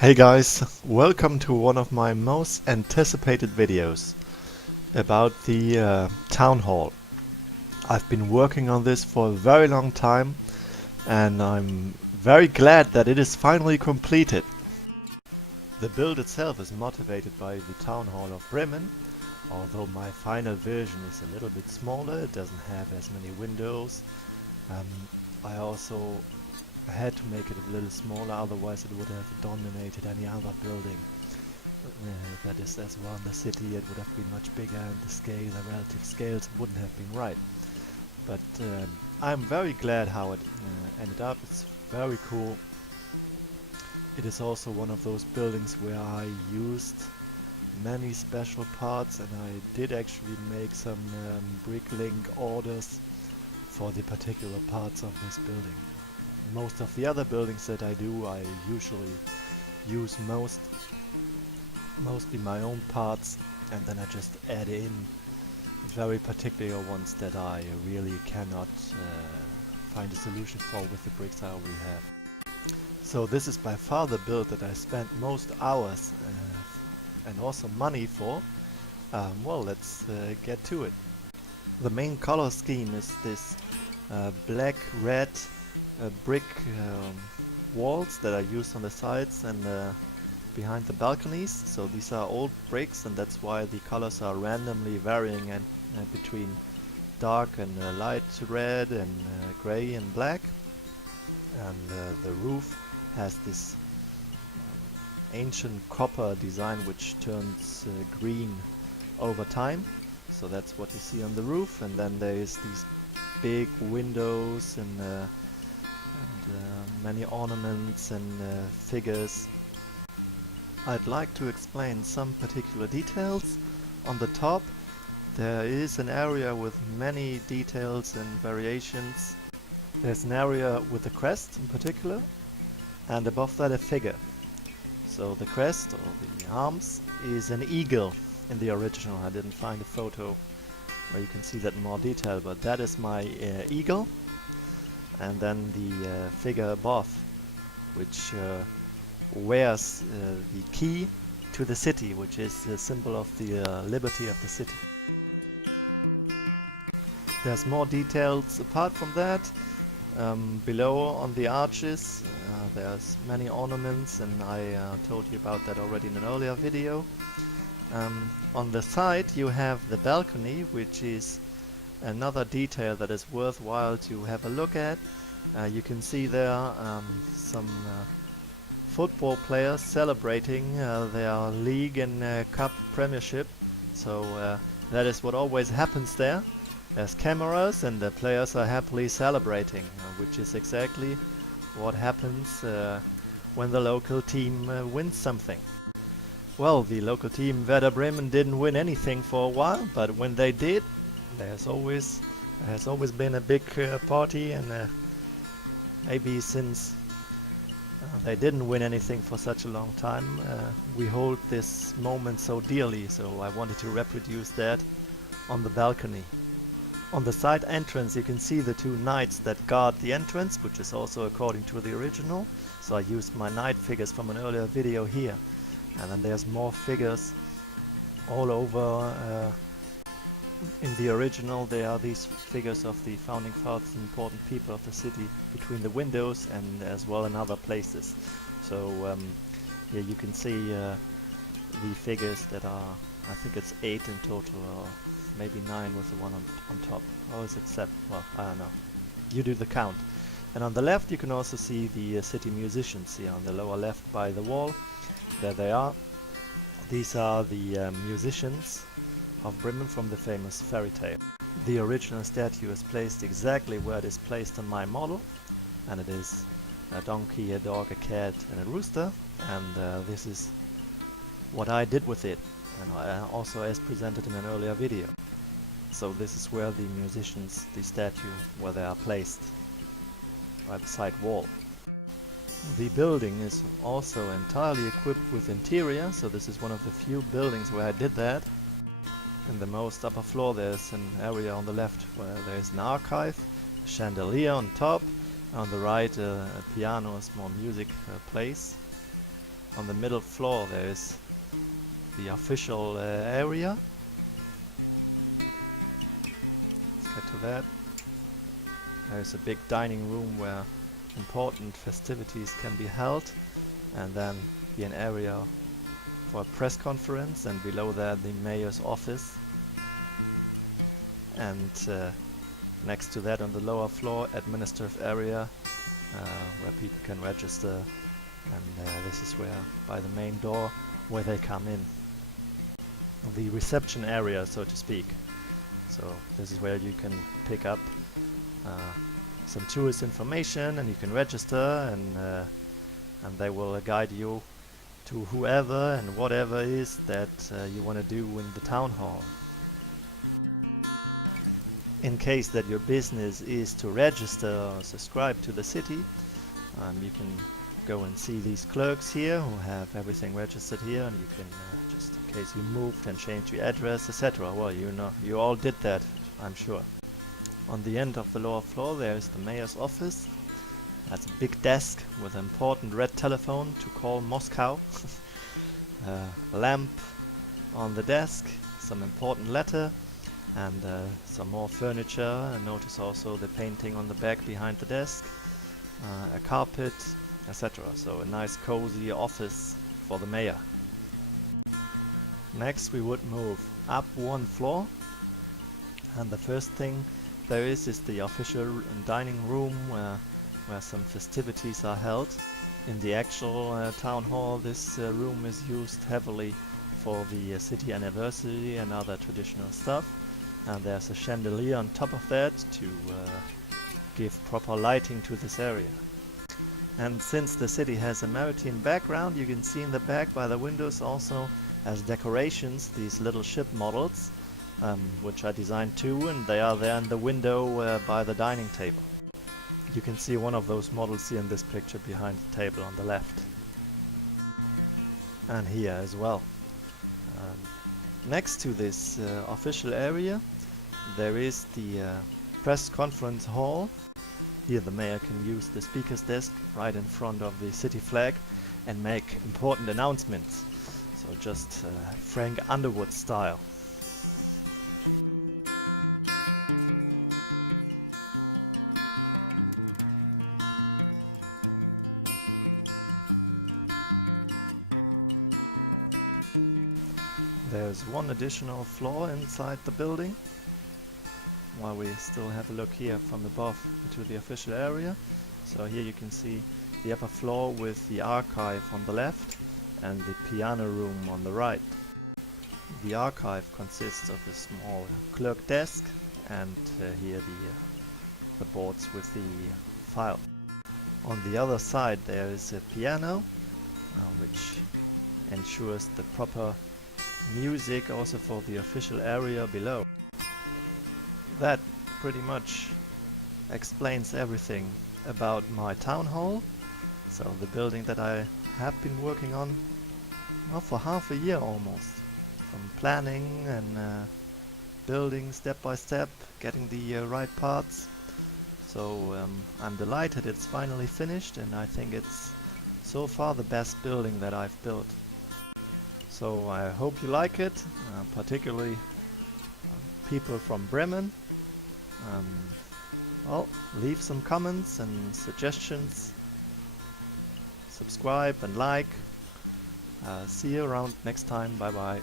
Hey guys, welcome to one of my most anticipated videos about the town hall. I've been working on this for a very long time and I'm very glad that it is finally completed. The build itself is motivated by the town hall of Bremen, although my final version is a little bit smaller, it doesn't have as many windows. I also had to make it a little smaller, otherwise it would have dominated any other building. That is as well in the city. It would have been much bigger and the relative scales wouldn't have been right. But I'm very glad how it ended up. It's very cool. It is also one of those buildings where I used many special parts and I did actually make some bricklink orders for the particular parts of this building. Most of the other buildings that I do, I usually use mostly my own parts, and then I just add in very particular ones that I really cannot find a solution for with the bricks I already have. So this is by far the build that I spent most hours and also money for. Well, let's get to it. The main color scheme is this black, red brick walls that are used on the sides and behind the balconies. So these are old bricks and that's why the colors are randomly varying and between dark and light red and gray and black. And the roof has this ancient copper design which turns green over time. So that's what you see on the roof, and then there is these big windows and many ornaments and figures. I'd like to explain some particular details. On the top there is an area with many details and variations. There's an area with a crest in particular, and above that a figure. So the crest, or the arms, is an eagle in the original. I didn't find a photo where you can see that in more detail, but that is my eagle. And then the figure above, which wears the key to the city, which is the symbol of the liberty of the city. There's more details apart from that. Below on the arches there's many ornaments, and I told you about that already in an earlier video. On the side you have the balcony, which is another detail that is worthwhile to have a look at. You can see there some football players celebrating their league and cup premiership. So that is what always happens there. There's cameras and the players are happily celebrating, which is exactly what happens when the local team wins something. Well, the local team Werder Bremen didn't win anything for a while, but when they did, there has always been a big party, and maybe since they didn't win anything for such a long time, we hold this moment so dearly, so I wanted to reproduce that on the balcony. On the side entrance you can see the two knights that guard the entrance, which is also according to the original. So I used my knight figures from an earlier video here. And then there's more figures all over. In the original there are these figures of the founding fathers and important people of the city between the windows, and as well in other places. So here you can see the figures that are, I think it's 8 in total, or maybe 9 with the one on top. Or is it 7? Well, I don't know. You do the count. And on the left you can also see the city musicians here on the lower left by the wall. There they are. These are the musicians of Bremen from the famous fairy tale. The original statue is placed exactly where it is placed on my model, and it is a donkey, a dog, a cat and a rooster, and this is what I did with it, and also as presented in an earlier video. So this is where the musicians, the statue, where they are placed, by the side wall. The building is also entirely equipped with interior, so this is one of the few buildings where I did that. In the most upper floor there's an area on the left where there is an archive, a chandelier on top, on the right a piano, a small music place. on the middle floor there is the official area. Let's get to that. There's a big dining room where important festivities can be held, and then be an area for a press conference, and below that the mayor's office. And next to that on the lower floor, administrative area, where people can register, and this is where, by the main door, where they come in. The reception area, so to speak. So this is where you can pick up some tourist information, and you can register, and they will guide you to whoever and whatever it is that you want to do in the town hall. In case that your business is to register or subscribe to the city, you can go and see these clerks here who have everything registered here, and you can just in case you moved and changed your address, etc. Well, you know, you all did that, I'm sure. On the end of the lower floor there is the mayor's office. That's a big desk with an important red telephone to call Moscow. A lamp on the desk, some important letter, and some more furniture. And notice also the painting on the back behind the desk, a carpet, etc. So a nice cozy office for the mayor. Next we would move up one floor, and the first thing there is the official dining room where some festivities are held. In the actual town hall, this room is used heavily for the city anniversary and other traditional stuff, and there's a chandelier on top of that to give proper lighting to this area. And since the city has a maritime background, you can see in the back by the windows also as decorations these little ship models, which I designed too, and they are there in the window by the dining table. You can see one of those models here in this picture behind the table on the left. And here as well. Next to this official area there is the press conference hall. Here the mayor can use the speaker's desk right in front of the city flag and make important announcements. So just Frank Underwood style. There's one additional floor inside the building, while we still have a look here from above into the official area. So here you can see the upper floor with the archive on the left and the piano room on the right. The archive consists of a small clerk desk and here the boards with the file. On the other side there is a piano which ensures the proper music also for the official area below. That pretty much explains everything about my town hall. So the building that I have been working on, well, for half a year almost. From planning and building step by step, getting the right parts. So I'm delighted it's finally finished, and I think it's so far the best building that I've built. So I hope you like it, particularly people from Bremen. Well, leave some comments and suggestions, subscribe and like. See you around next time, bye bye.